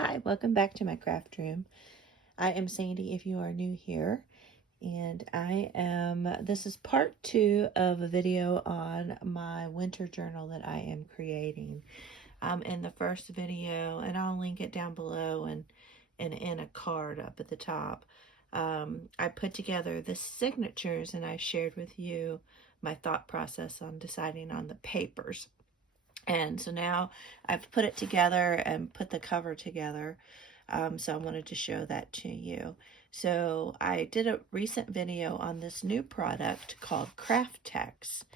Hi, welcome back to my craft room. I am Sandy if you are new here, and this is part 2 of a video on my winter journal that I am creating. In the first video, and I'll link it down below and in a card up at the top, I put together the signatures and I shared with you my thought process on deciding on the papers. And so now I've put it together and put the cover together. So I wanted to show that to you. So I did a recent video on this new product called Craft Text.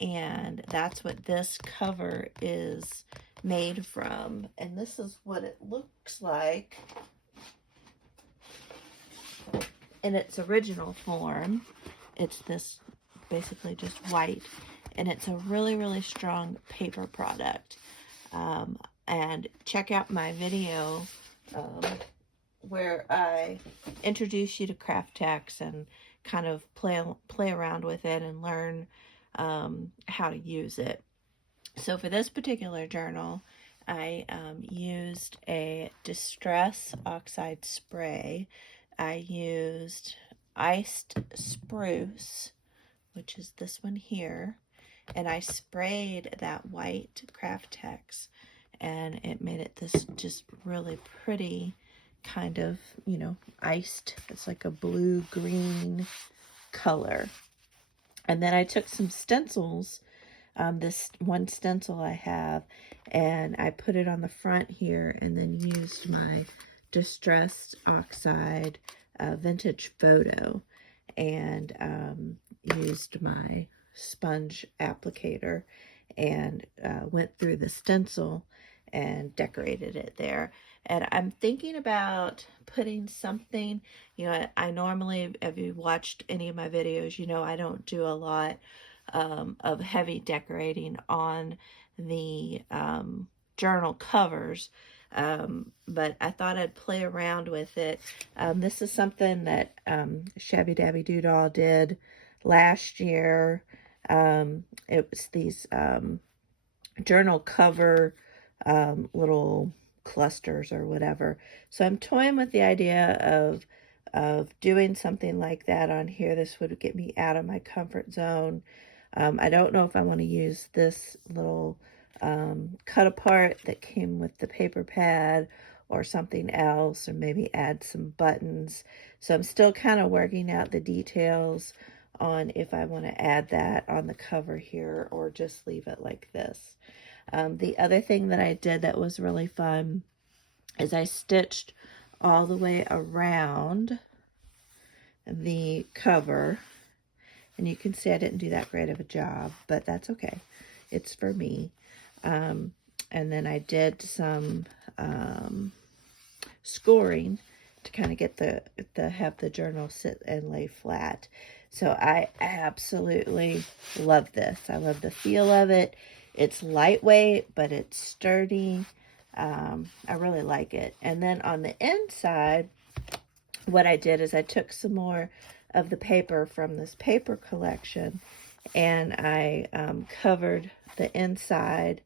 And that's what this cover is made from. And this is what it looks like in its original form. It's this basically just white, and it's a really strong paper product. And check out my video where I introduce you to Craft Text and kind of play around with it and learn how to use it. So for this particular journal, I used a Distress Oxide spray. I used iced spruce, which is this one here, and I sprayed that white Craft Text, and it made it this just really pretty kind of, iced. It's like a blue-green color. And then I took some stencils, this one stencil I have, and I put it on the front here, and then used my Distressed Oxide vintage photo, and used my sponge applicator and went through the stencil and decorated it there. And I'm thinking about putting something, I normally, if you watched any of my videos, I don't do a lot of heavy decorating on the journal covers. But I thought I'd play around with it. This is something that Shabby Dabby Doodle did last year. It was these journal cover little clusters or whatever. So I'm toying with the idea of doing something like that on here. This would get me out of my comfort zone. I don't know if I want to use this little cut apart that came with the paper pad or something else, or maybe add some buttons. So I'm still kind of working out the details on if I want to add that on the cover here or just leave it like this. The other thing that I did that was really fun is I stitched all the way around the cover, and you can see I didn't do that great of a job, but that's okay. It's for me. And then I did some scoring to kind of get have the journal sit and lay flat. So I absolutely love this. I love the feel of it. It's lightweight, but it's sturdy. I really like it. And then on the inside, what I did is I took some more of the paper from this paper collection, and I covered the inside,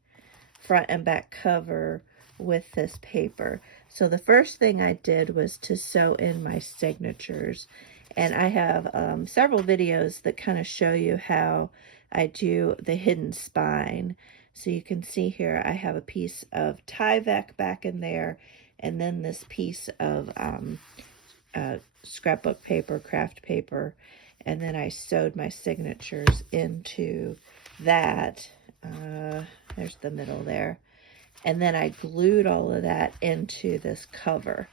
front and back cover with this paper. So the first thing I did was to sew in my signatures, and I have several videos that kind of show you how I do the hidden spine. So you can see here I have a piece of Tyvek back in there, and then this piece of scrapbook paper, craft paper, and then I sewed my signatures into that. There's the middle there. And then I glued all of that into this cover.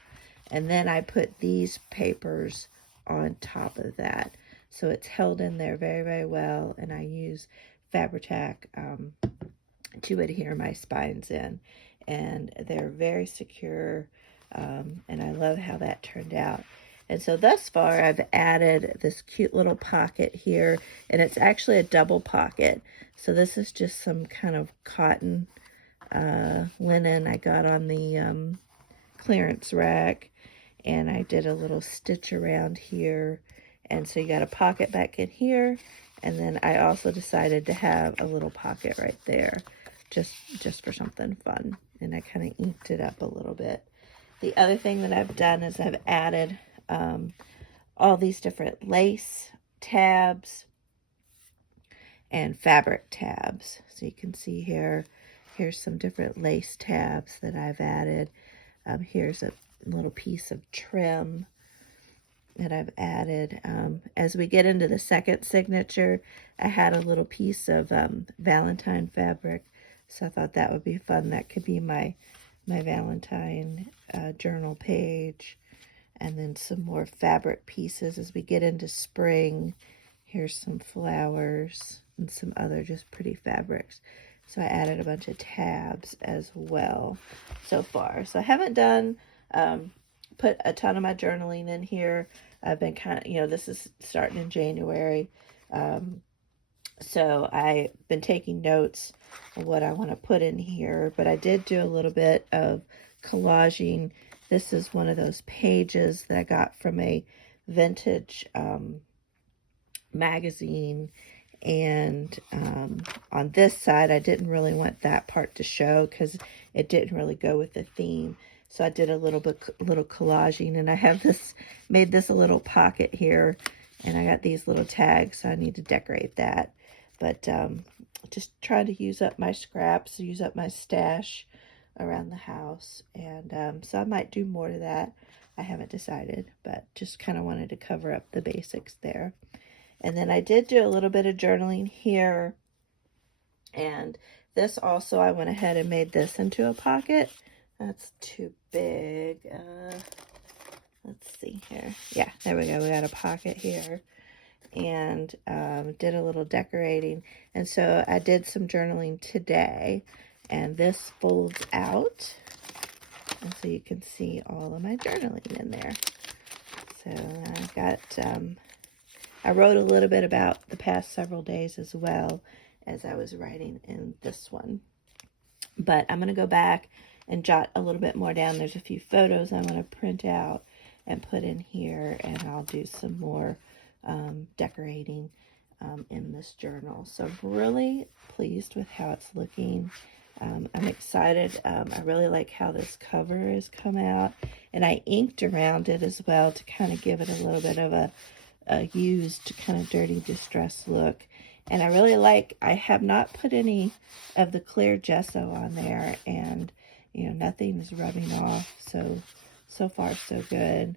And then I put these papers on top of that. So it's held in there very well, and I use Fabri-Tac to adhere my spines in. And they're very secure, and I love how that turned out. And so thus far, I've added this cute little pocket here, and it's actually a double pocket. So this is just some kind of cotton linen I got on the clearance rack, and I did a little stitch around here. And so you got a pocket back in here, and then I also decided to have a little pocket right there, just for something fun. And I kind of inked it up a little bit. The other thing that I've done is I've added all these different lace tabs and fabric tabs. So you can see here's some different lace tabs that I've added. Here's a little piece of trim that I've added. As we get into the second signature, I had a little piece of Valentine fabric, so I thought that would be fun. That could be my Valentine journal page. And then some more fabric pieces as we get into spring. Here's some flowers and some other just pretty fabrics. So I added a bunch of tabs as well so far. So I haven't done, put a ton of my journaling in here. I've been kind of, this is starting in January. So I've been taking notes of what I want to put in here. But I did do a little bit of collaging. This is one of those pages that I got from a vintage magazine, and on this side I didn't really want that part to show because it didn't really go with the theme. So I did a little collaging, and I have made this a little pocket here, and I got these little tags, so I need to decorate that. But just trying to use up my scraps, use up my stash around the house, and so I might do more to that. I haven't decided, but just kind of wanted to cover up the basics there. And then I did do a little bit of journaling here, and this also, I went ahead and made this into a pocket. That's too big. Let's see here. Yeah, there we go. We got a pocket here, and did a little decorating. And so I did some journaling today, and this folds out, and so you can see all of my journaling in there. So I've got, I wrote a little bit about the past several days as well as I was writing in this one. But I'm going to go back and jot a little bit more down. There's a few photos I'm going to print out and put in here, and I'll do some more decorating in this journal. So I'm really pleased with how it's looking. I'm excited. I really like how this cover has come out, and I inked around it as well to kind of give it a little bit of a used, kind of dirty, distressed look. And I really like, I have not put any of the clear gesso on there, and nothing is rubbing off, so far so good.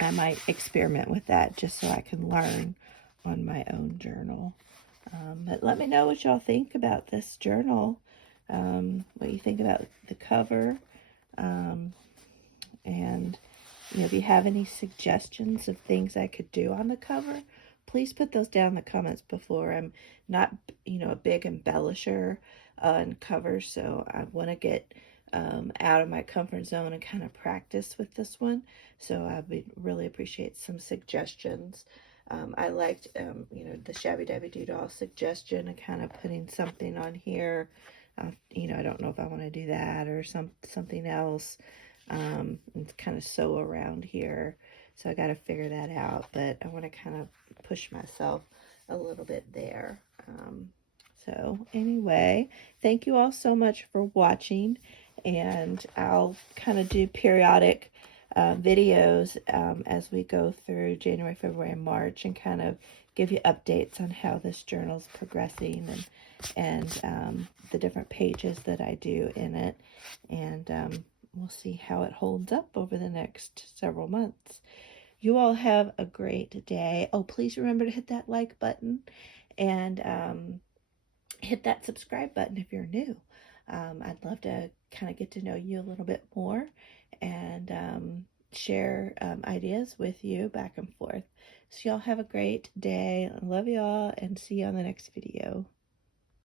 I might experiment with that just so I can learn on my own journal. But let me know what y'all think about this journal, what you think about the cover, and if you have any suggestions of things I could do on the cover, please put those down in the comments before. I'm not, a big embellisher on covers, so I want to get out of my comfort zone and kind of practice with this one. So I would really appreciate some suggestions. I liked, the Shabby Dabby Doodle suggestion and kind of putting something on here. I don't know if I want to do that or something else. And kind of sew around here. So I got to figure that out, but I want to kind of push myself a little bit there. So anyway, thank you all so much for watching, and I'll kind of do periodic videos as we go through January, February, and March, and kind of give you updates on how this journal is progressing, and the different pages that I do in it, and we'll see how it holds up over the next several months. You all have a great day. Oh, please remember to hit that like button, and hit that subscribe button if you're new. I'd love to kind of get to know you a little bit more, and share ideas with you back and forth. So y'all have a great day. I love y'all, and see you on the next video.